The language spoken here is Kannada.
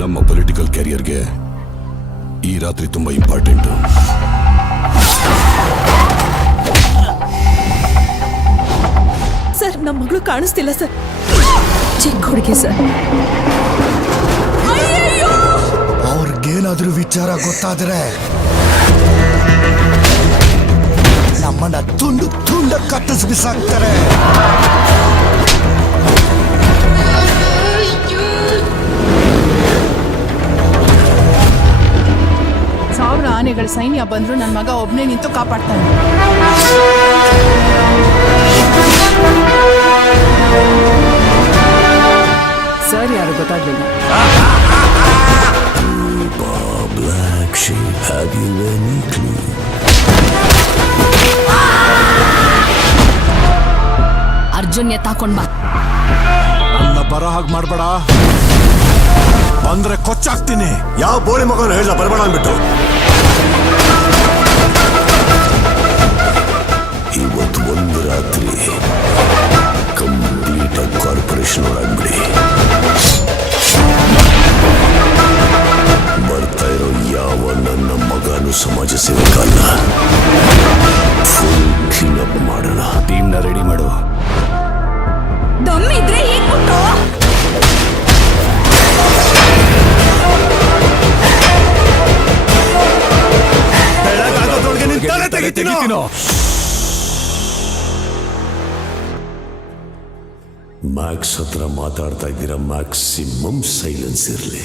ನಮ್ಮ ಪೊಲಿಟಿಕಲ್ ಕ್ಯಾರಿಯರ್ಗೆ ಈ ರಾತ್ರಿ ತುಂಬಾ ಇಂಪಾರ್ಟೆಂಟ್. ಸರ್, ನಮ್ಮ ಮಗಳು ಕಾಣಿಸ್ತಿಲ್ಲ ಸರ್. ಚಿಕ್ಕ ಹುಡುಗಿ ಸರ್. ಅವ್ರಿಗೇನಾದ್ರೂ ವಿಚಾರ ಗೊತ್ತಾದ್ರೆ ನಮ್ಮನ್ನ ತುಂಡು ತುಂಡ ಕಟ್ಟಿಸ್ ಬಿಸಾಕ್ತಾರೆ. ಸಾವಿರ ಆನೆಗಳ ಸೈನ್ಯ ಬಂದ್ರು ನನ್ನ ಮಗ ಒಬ್ನೇ ನಿಂತು ಕಾಪಾಡ್ತಾನೆ. ಸರ್ ಯಾರು ಗೊತ್ತಾಗ್ಲಿಲ್ಲ. ಅರ್ಜುನ್ ಎತ್ತಾಕೊಂಡ್ ಬಾ. ನನ್ನ ಬರೋ ಹಾಗೆ ಮಾಡ್ಬೇಡ, ಬಂದ್ರೆ ಕೊಚ್ಚಾಕ್ತೀನಿ. ಯಾವ ಬೋಳಿ ಮಗನ ಹೇಳ ಬರಬೇಡ ಅಂದ್ಬಿಟ್ಟು. ಇವತ್ತು ಒಂದು ರಾತ್ರಿ ಕಂಪ್ಲೀಟ್ ಆಗಿ ಕಾರ್ಪೊರೇಷನ್ ಒಳಗ್ಬಿಡಿ. ಬರ್ತಾ ಇರೋ ಯಾವ ನನ್ನ ಮಗನು ಸಮಾಜ ಸೇವಕಲ್ಲ. ಫುಲ್ ಕ್ಲೀನ್ ಅಪ್ ಮಾಡೋಣ. ಟೀಮ್ನ ರೆಡಿ ಮಾಡು. ದಮ್ಮಿದ್ರೆ ಈಗ ಬಿಟ್ಟು. ಮ್ಯಾಕ್ಸ್ ಹತ್ರ ಮಾತಾಡ್ತಾ ಇದ್ದೀರಾ, ಮ್ಯಾಕ್ಸಿಮಮ್ ಸೈಲೆನ್ಸ್ ಇರಲಿ.